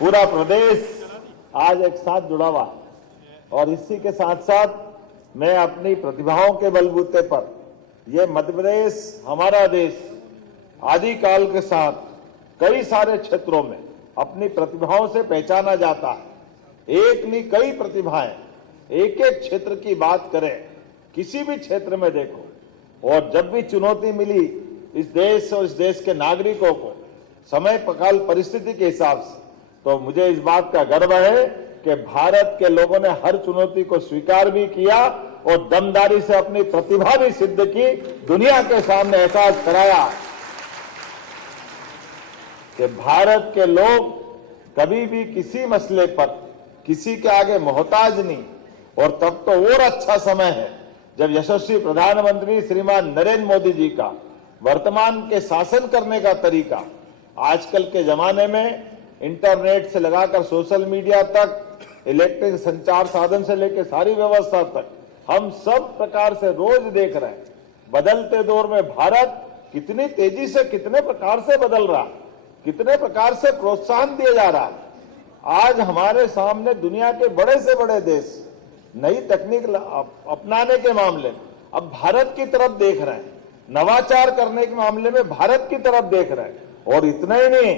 पूरा प्रदेश आज एक साथ जुड़ा हुआ है और इसी के साथ साथ मैं अपनी प्रतिभाओं के बलबूते पर ये मध्य प्रदेश हमारा देश आदिकाल के साथ कई सारे क्षेत्रों में अपनी प्रतिभाओं से पहचाना जाता है। एक नहीं कई प्रतिभाएं एक एक क्षेत्र की बात करें, किसी भी क्षेत्र में देखो, और जब भी चुनौती मिली इस देश और इस देश के नागरिकों को समय काल परिस्थिति के हिसाब से, तो मुझे इस बात का गर्व है कि भारत के लोगों ने हर चुनौती को स्वीकार भी किया और दमदारी से अपनी प्रतिभा भी सिद्ध की, दुनिया के सामने एहसास कराया कि भारत के लोग कभी भी किसी मसले पर किसी के आगे मोहताज नहीं। और तब तो और अच्छा समय है जब यशस्वी प्रधानमंत्री श्रीमान नरेंद्र मोदी जी का वर्तमान के शासन करने का तरीका आजकल के जमाने में इंटरनेट से लगाकर सोशल मीडिया तक, इलेक्ट्रिक संचार साधन से लेकर सारी व्यवस्था तक हम सब प्रकार से रोज देख रहे हैं बदलते दौर में भारत कितनी तेजी से कितने प्रकार से बदल रहा, कितने प्रकार से प्रोत्साहन दिया जा रहा है। आज हमारे सामने दुनिया के बड़े से बड़े देश नई तकनीक अपनाने के मामले में अब भारत की तरफ देख रहे हैं, नवाचार करने के मामले में भारत की तरफ देख रहे हैं। और इतना ही नहीं,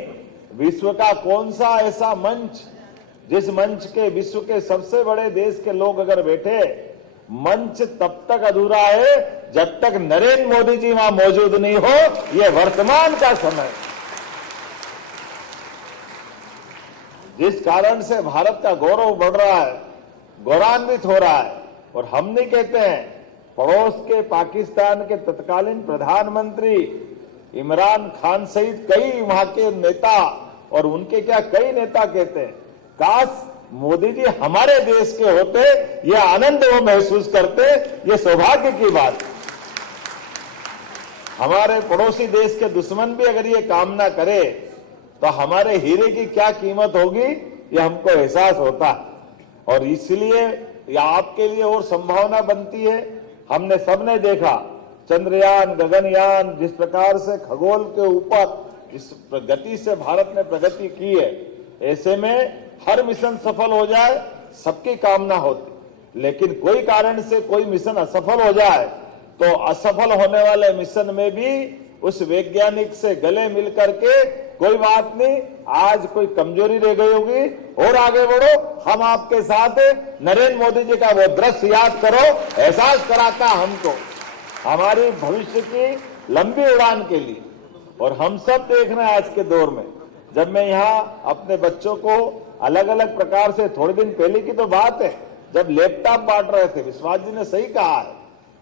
विश्व का कौन सा ऐसा मंच जिस मंच के विश्व के सबसे बड़े देश के लोग अगर बैठे, मंच तब तक अधूरा है जब तक नरेंद्र मोदी जी वहां मौजूद नहीं हो। यह वर्तमान का समय, जिस कारण से भारत का गौरव बढ़ रहा है, गौरवान्वित हो रहा है। और हम नहीं कहते हैं, पड़ोस के पाकिस्तान के तत्कालीन प्रधानमंत्री इमरान खान सहित कई वहां के नेता और उनके क्या कई नेता कहते हैं, काश मोदी जी हमारे देश के होते, ये आनंद वो महसूस करते, ये सौभाग्य की बात। हमारे पड़ोसी देश के दुश्मन भी अगर ये कामना करे तो हमारे हीरे की क्या कीमत होगी, ये हमको एहसास होता है। और इसलिए यह आपके लिए और संभावना बनती है। हमने सबने देखा चंद्रयान, गगनयान, जिस प्रकार से खगोल के ऊपर जिस गति से भारत ने प्रगति की है, ऐसे में हर मिशन सफल हो जाए सबकी कामना होती। लेकिन कोई कारण से कोई मिशन असफल हो जाए तो असफल होने वाले मिशन में भी उस वैज्ञानिक से गले मिलकर के कोई बात नहीं, आज कोई कमजोरी रह गई होगी और आगे बढ़ो, हम आपके साथ हैं। नरेंद्र मोदी जी का वो दृश्य याद करो, एहसास कराता हमको हमारी भविष्य की लंबी उड़ान के लिए। और हम सब देख रहे हैं आज के दौर में, जब मैं यहाँ अपने बच्चों को अलग अलग प्रकार से, थोड़े दिन पहले की तो बात है जब लैपटॉप बांट रहे थे, विश्वास जी ने सही कहा है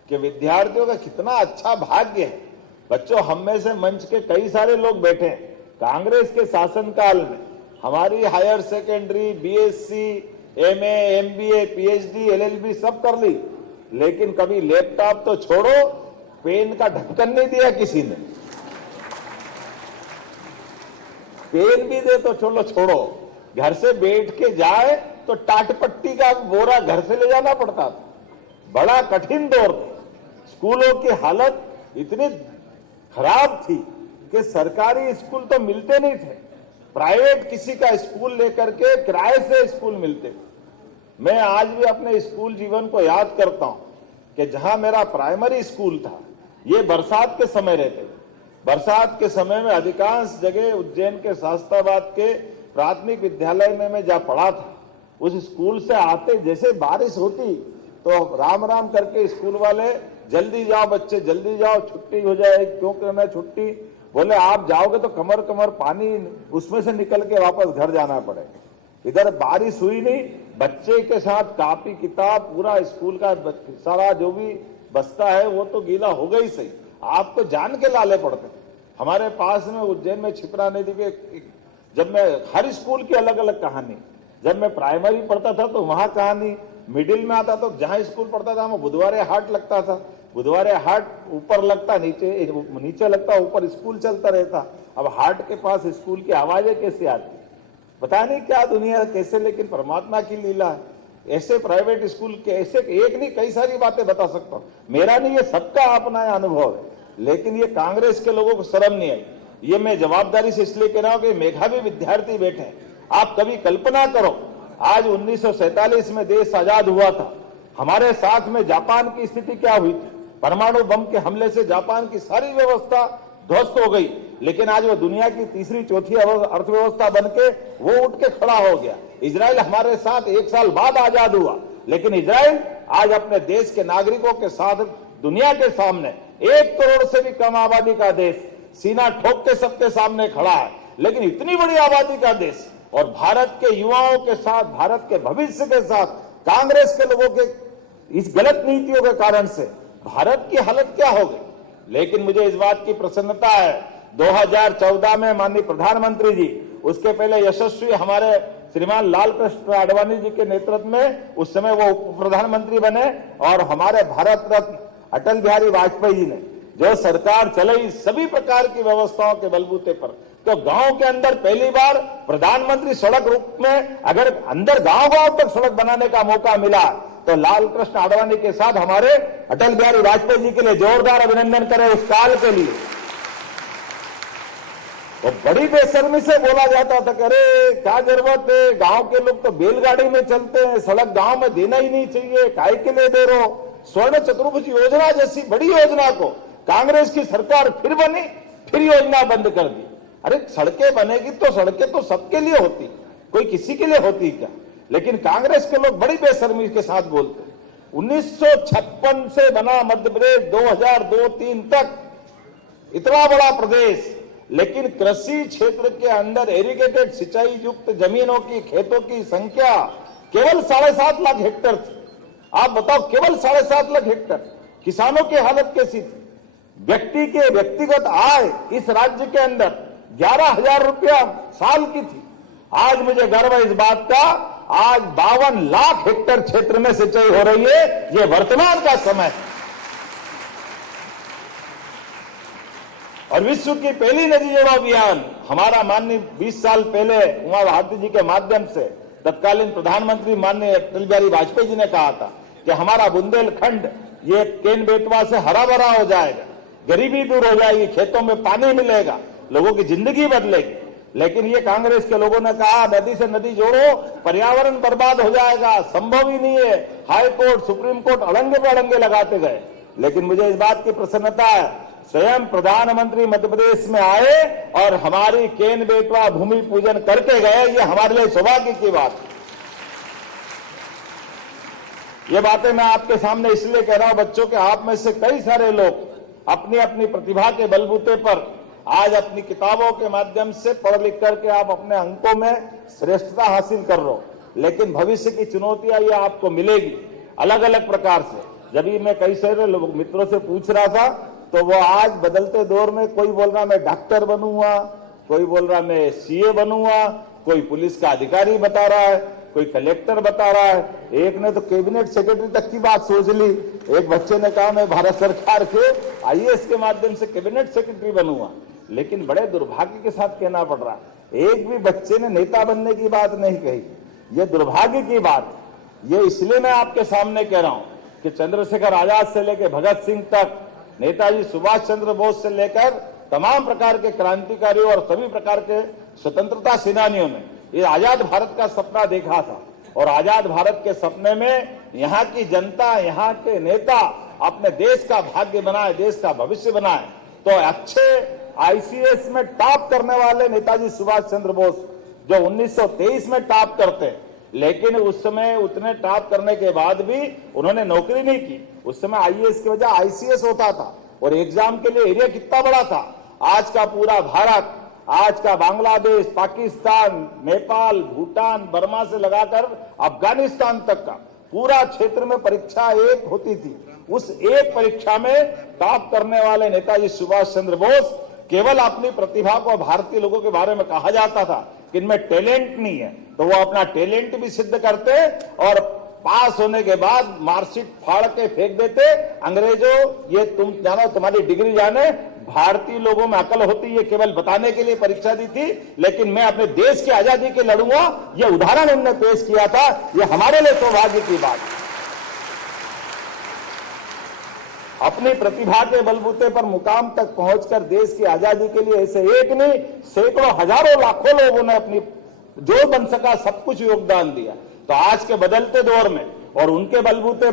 कि विद्यार्थियों का कितना अच्छा भाग्य है। बच्चों, हम में से मंच के कई सारे लोग बैठे हैं, कांग्रेस के शासनकाल में हमारी higher secondary, BSc, MA, MBA, PhD, LLB सब कर ली, लेकिन कभी लैपटॉप तो छोड़ो, पेन का ढक्कन नहीं दिया किसी ने। पेन भी दे तो चलो छोड़ो, घर से बैठ के जाए तो टाटपट्टी का बोरा घर से ले जाना पड़ता था। बड़ा कठिन दौर था। स्कूलों की हालत इतनी खराब थी कि सरकारी स्कूल तो मिलते नहीं थे, प्राइवेट किसी का स्कूल लेकर के किराए से स्कूल मिलते थे। मैं आज भी अपने स्कूल जीवन को याद करता हूं कि जहां मेरा प्राइमरी स्कूल था, ये बरसात के समय रहते थे। बरसात के समय में अधिकांश जगह उज्जैन के शास्त्राबाद के प्राथमिक विद्यालय में मैं जहाँ पढ़ा था, उस स्कूल से आते जैसे बारिश होती तो राम राम करके स्कूल वाले, जल्दी जाओ बच्चे, जल्दी जाओ, छुट्टी हो जाए। क्यों करना छुट्टी? बोले आप जाओगे तो कमर कमर पानी उसमें से निकल के वापस घर जाना पड़ेगा। इधर बारिश हुई नहीं, बच्चे के साथ कापी किताब पूरा स्कूल का सारा जो भी बस्ता है वो तो गीला हो गई सही, आपको जान के लाले पड़ते। हमारे पास में उज्जैन में क्षिप्रा नदी पे, जब मैं हर स्कूल की अलग अलग कहानी, जब मैं प्राइमरी पढ़ता था तो वहां कहानी, मिडिल में आता तो जहां स्कूल पढ़ता था वहां बुधवारे हाट लगता था, बुधवारे हाट ऊपर लगता, नीचे लगता, ऊपर स्कूल चलता रहता। अब हाट के पास स्कूल की आवाजें कैसे आती, पता नहीं क्या दुनिया कैसे, लेकिन परमात्मा की लीला है। ऐसे प्राइवेट स्कूल के ऐसे एक नहीं कई सारी बातें बता सकता हूं, मेरा नहीं, ये सबका अपना अनुभव है। लेकिन ये कांग्रेस के लोगों को शर्म नहीं आई। ये मैं जवाबदारी से इसलिए कह रहा हूं कि मेधावी विद्यार्थी बैठे हैं, आप कभी कल्पना करो, आज 1947 में देश आजाद हुआ था, हमारे साथ में जापान की स्थिति क्या हुई थी? परमाणु बम के हमले से जापान की सारी व्यवस्था ध्वस्त हो गई, लेकिन आज वो दुनिया की तीसरी चौथी अर्थव्यवस्था बनके वो उठ के खड़ा हो गया। इजराइल हमारे साथ 1 साल बाद आजाद हुआ, लेकिन इजराइल आज अपने देश के नागरिकों के साथ दुनिया के सामने 1 करोड़ से भी कम आबादी का देश सीना ठोक के सबके सामने खड़ा है। लेकिन इतनी बड़ी आबादी का देश और भारत के युवाओं के साथ, भारत के भविष्य के साथ कांग्रेस के लोगों के इस गलत नीतियों के कारण से भारत की हालत क्या हो गई। लेकिन मुझे इस बात की प्रसन्नता है, 2014 में माननीय प्रधानमंत्री जी, उसके पहले यशस्वी हमारे श्रीमान लाल कृष्ण आडवाणी जी के नेतृत्व में उस समय वो उप प्रधानमंत्री बने, और हमारे भारत रत्न अटल बिहारी वाजपेयी जी ने जो सरकार चलाई सभी प्रकार की व्यवस्थाओं के बलबूते पर, तो गांव के अंदर पहली बार प्रधानमंत्री सड़क रूप में अगर अंदर गांव-गांव तक सड़क बनाने का मौका मिला, तो लाल कृष्ण आडवाणी के साथ हमारे अटल बिहारी वाजपेयी जी के लिए जोरदार अभिनंदन करें उस काल के लिए। तो बड़ी बेशर्मी से बोला जाता था कि अरे क्या जरूरत है, गांव के लोग तो बैलगाड़ी में चलते हैं, सड़क गांव में देना ही नहीं चाहिए, काय के लिए दे रहे हो। स्वर्ण चतुर्भुज योजना जैसी बड़ी योजना को कांग्रेस की सरकार फिर बनी, फिर योजना बंद कर दी। अरे सड़कें बनेगी तो सड़कें तो सबके लिए होती, कोई किसी के लिए होती क्या? लेकिन कांग्रेस के लोग बड़ी बेशर्मी के साथ बोलते। 1956 से बना मध्य प्रदेश 2002-3 तक इतना बड़ा प्रदेश, लेकिन कृषि क्षेत्र के अंदर एरीगेटेड सिंचाई युक्त जमीनों की, खेतों की संख्या केवल 7.5 लाख हेक्टेयर थी। आप बताओ, केवल 7.5 लाख हेक्टेयर। किसानों की हालत कैसी थी? व्यक्ति के व्यक्तिगत आय इस राज्य के अंदर 11,000 रुपया साल की थी। आज मुझे गर्व है इस बात का, आज 52 लाख हेक्टेयर क्षेत्र में सिंचाई हो रही है। ये वर्तमान का समय है। और विश्व की पहली नदी जोड़ो अभियान हमारा माननीय 20 साल पहले उमा भारती जी के माध्यम से तत्कालीन प्रधानमंत्री माननीय अटल बिहारी वाजपेयी जी ने कहा था कि हमारा बुंदेलखंड ये केन बेतवा से हरा भरा हो जाएगा, गरीबी दूर हो जाएगी, खेतों में पानी मिलेगा, लोगों की जिंदगी बदलेगी। लेकिन ये कांग्रेस के लोगों ने कहा नदी से नदी जोड़ो, पर्यावरण बर्बाद हो जाएगा, संभव ही नहीं है। हाई कोर्ट, सुप्रीम कोर्ट अड़ंगे पे अड़ंगे लगाते गए। लेकिन मुझे इस बात की प्रसन्नता है, स्वयं प्रधानमंत्री मध्य प्रदेश में आए और हमारी केन बेतवा भूमि पूजन करके गए। ये हमारे लिए सौभाग्य की बात है। ये बातें मैं आपके सामने इसलिए कह रहा हूं बच्चों के, आप में से कई सारे लोग अपनी अपनी प्रतिभा के बलबूते पर आज अपनी किताबों के माध्यम से पढ़ लिख करके आप अपने अंकों में श्रेष्ठता हासिल कर रहे हो, लेकिन भविष्य की चुनौतियां ये आपको मिलेगी अलग अलग प्रकार से। जब मैं कई सारे लोग मित्रों से पूछ रहा था, तो वो आज बदलते दौर में कोई बोल रहा मैं डॉक्टर बनूंगा, कोई बोल रहा मैं सीए बनूंगा, कोई पुलिस का अधिकारी बता रहा है, कोई कलेक्टर बता रहा है, एक ने तो कैबिनेट सेक्रेटरी तक की बात सोच ली। एक बच्चे ने कहा मैं भारत सरकार के आईएएस के माध्यम से कैबिनेट सेक्रेटरी बनूंगा। लेकिन बड़े दुर्भाग्य के साथ कहना पड़ रहा है, एक भी बच्चे ने नेता बनने की बात नहीं कही। ये दुर्भाग्य की बात, ये इसलिए मैं आपके सामने कह रहा हूं कि चंद्रशेखर आजाद से लेकर भगत सिंह तक, नेताजी सुभाष चंद्र बोस से लेकर तमाम प्रकार के क्रांतिकारियों और सभी प्रकार के स्वतंत्रता सेनानियों ने ये आजाद भारत का सपना देखा था। और आजाद भारत के सपने में यहाँ की जनता, यहाँ के नेता अपने देश का भाग्य बनाए, देश का भविष्य बनाए। तो अच्छे आईसीएस में टॉप करने वाले नेताजी सुभाष चंद्र बोस जो 1923 में टॉप करते, लेकिन उस समय उतने टॉप करने के बाद भी उन्होंने नौकरी नहीं की। उस समय आईएएस की वजह आईसीएस होता था और एग्जाम के लिए एरिया कितना बड़ा था। आज का पूरा भारत, आज का बांग्लादेश, पाकिस्तान, नेपाल, भूटान, बर्मा से लगाकर अफगानिस्तान तक का पूरा क्षेत्र में परीक्षा एक होती थी। उस एक परीक्षा में टॉप करने वाले नेताजी सुभाष चंद्र बोस केवल अपनी प्रतिभा को, भारतीय लोगों के बारे में कहा जाता था कि इनमें टैलेंट नहीं है, तो वो अपना टैलेंट भी सिद्ध करते और पास होने के बाद मार्कशीट फाड़ के फेंक देते। अंग्रेजों, ये तुम जानो, तुम्हारी डिग्री जाने, भारतीय लोगों में अकल होती है केवल बताने के लिए परीक्षा दी थी, लेकिन मैं अपने देश की आजादी के लड़ूंगा, ये उदाहरण उन्होंने पेश किया था। ये हमारे लिए सौभाग्य की बात। अपनी प्रतिभा के बलबूते पर मुकाम तक पहुंचकर देश की आजादी के लिए ऐसे एक नहीं, सैकड़ों, हजारों, लाखों लोगों ने अपनी जो बन सका सब कुछ योगदान दिया। तो आज के बदलते दौर में और उनके बलबूते